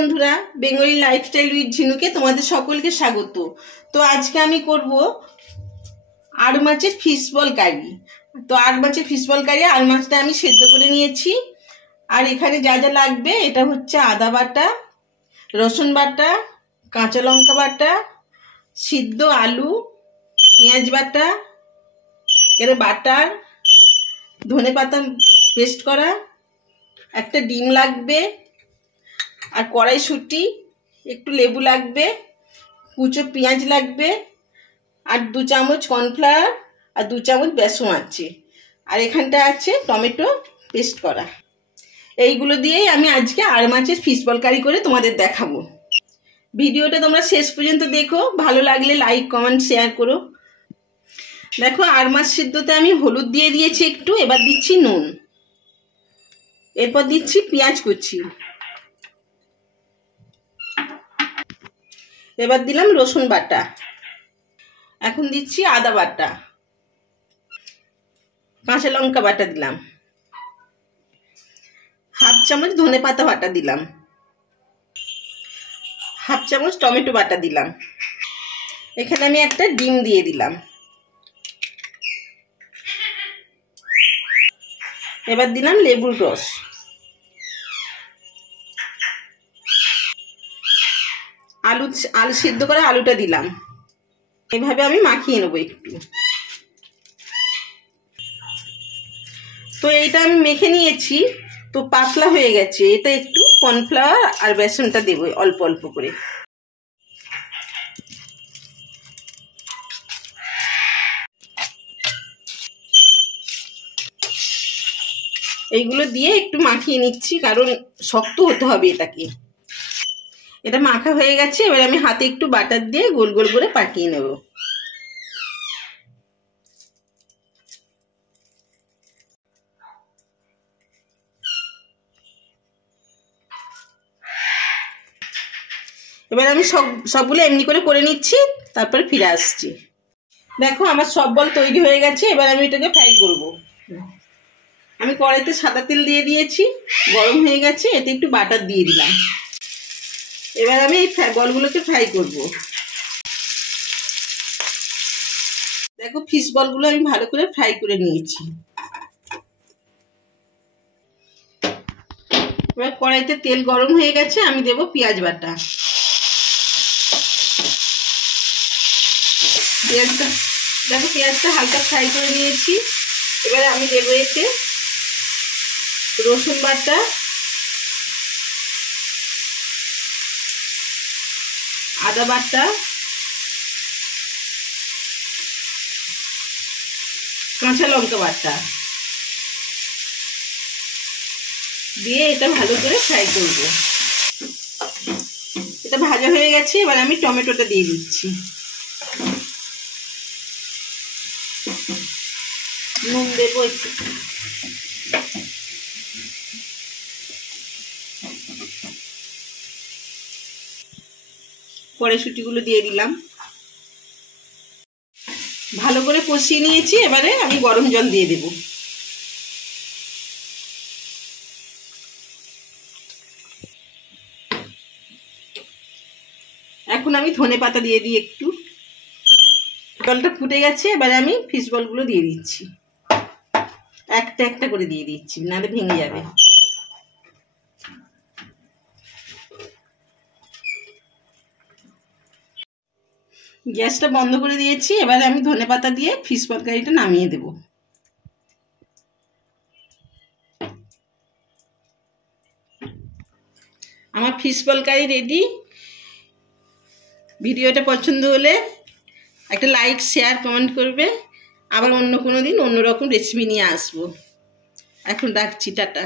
বন্ধুরা, Bengali lifestyle with ঝিনুকে তোমাদের সকলকে স্বাগত। তো আজকে আমি করব আর মাছের ফিশ বল কারি। তো আর মাছের ফিশ বল কারি, আর মাছটা আমি সেদ্ধ করে নিয়েছি। আর এখানে যা যা লাগবে, এটা হচ্ছে আদা বাটা, রসুন বাটা, কাঁচা লঙ্কা বাটা, সিদ্ধ আলু, পেঁয়াজ বাটা, এর বাটার, ধনে পাতা পেস্ট করা, একটা ডিম লাগবে, আর কড়াইশুঁটি, একটু লেবু লাগবে, কুচো পেঁয়াজ লাগবে, আর 2 চামচ কর্নফ্লাওয়ার, আর 2 চামচ বেসন আছে, আর এখানটা আছে টমেটো পেস্ট করা। এইগুলো দিয়েই আমি আজকে আর মাছের ফিশ বল কারি করে তোমাদের দেখাবো। ভিডিওটা তোমরা শেষ পর্যন্ত দেখো, ভালো লাগলে লাইক কমেন্ট শেয়ার করো। দেখো, আর মাছ সিদ্ধতে আমি হলুদ দিয়ে দিয়েছি একটু, এবার দিচ্ছি নুন, এরপর দিচ্ছি পেঁয়াজ কুচি, এবার দিলাম রসুন বাটা, এখন দিচ্ছি আদা বাটা, কাঁচা লঙ্কা বাটা দিলাম, হাফ চামচ ধনে পাতা বাটা দিলাম, হাফ চামচ টমেটো বাটা দিলাম, এখানে আমি একটা ডিম দিয়ে দিলাম। এবার দিলাম লেবুর রস, আলু সিদ্ধ করে আলুটা দিলাম। এভাবে আমি মাখিয়ে নেবো একটু। তো এইটা আমি মেখে নিয়েছি, তো পাতলা হয়ে গেছে। এটা একটু কর্নফ্লাওয়ার আর বেসনটা দেবো অল্প অল্প করে। এইগুলো দিয়ে একটু মাখিয়ে নিচ্ছি, কারণ শক্ত হতে হবে এটাকে। এটা মাখা হয়ে গেছে, এবার আমি হাতে একটু বাটার দিয়ে গোল গোল করে পাকিয়ে নেব। এবার আমি সবগুলো এমনি করে নিচ্ছি, তারপরে ফিরে আসছি। দেখো, আমার সব বল তৈরি হয়ে গেছে। এবার আমি এটাকে ফ্রাই করব। আমি কড়াইতে সাদা তেল দিয়ে দিয়েছি, গরম হয়ে গেছে, এতে একটু বাটার দিয়ে দিলাম। এবার আমি এই বলগুলোকে ফ্রাই করব। দেখো, ফিশ বলগুলো আমি ভালো করে ফ্রাই করে নিয়েছি। এবার কড়াইতে তেল গরম হয়ে গেছে, আমি দেব পেঁয়াজ বাটা। দেখো, পেঁয়াজটা হালকা ফ্রাই করে নিয়েছি। এবার আমি দেব এতে রসুন বাটা, আদা বাটা, কাঁচা লঙ্কা বাটা দিয়ে এটা ভালো করে ফ্রাই করব। এটা ভাজা হয়ে গেছে, এবার আমি টমেটোটা দিয়ে দিচ্ছি। নুন দেবো একটু, কড়াইশুঁটিগুলো দিয়ে দিলাম। ভালো করে কষিয়ে নিয়েছি, এবারে আমি গরম জল দিয়ে দেব। এখন আমি ধনে পাতা দিয়ে দিই একটু। জলটা ফুটে গেছে, এবারে আমি ফিশ বলগুলো দিয়ে দিচ্ছি। একটা একটা করে দিয়ে দিচ্ছি, নাহলে ভেঙে যাবে। গ্যাসটা বন্ধ করে দিয়েছি। এবারে আমি ধনে পাতা দিয়ে ফিশ বল কারিটা নামিয়ে দেব। আমার ফিশ বল কারি রেডি। ভিডিওটা পছন্দ হলে একটা লাইক শেয়ার কমেন্ট করবে। আবার অন্য কোনো দিন অন্যরকম রেসিপি নিয়ে আসবো। এখন রাখছি, টাটা।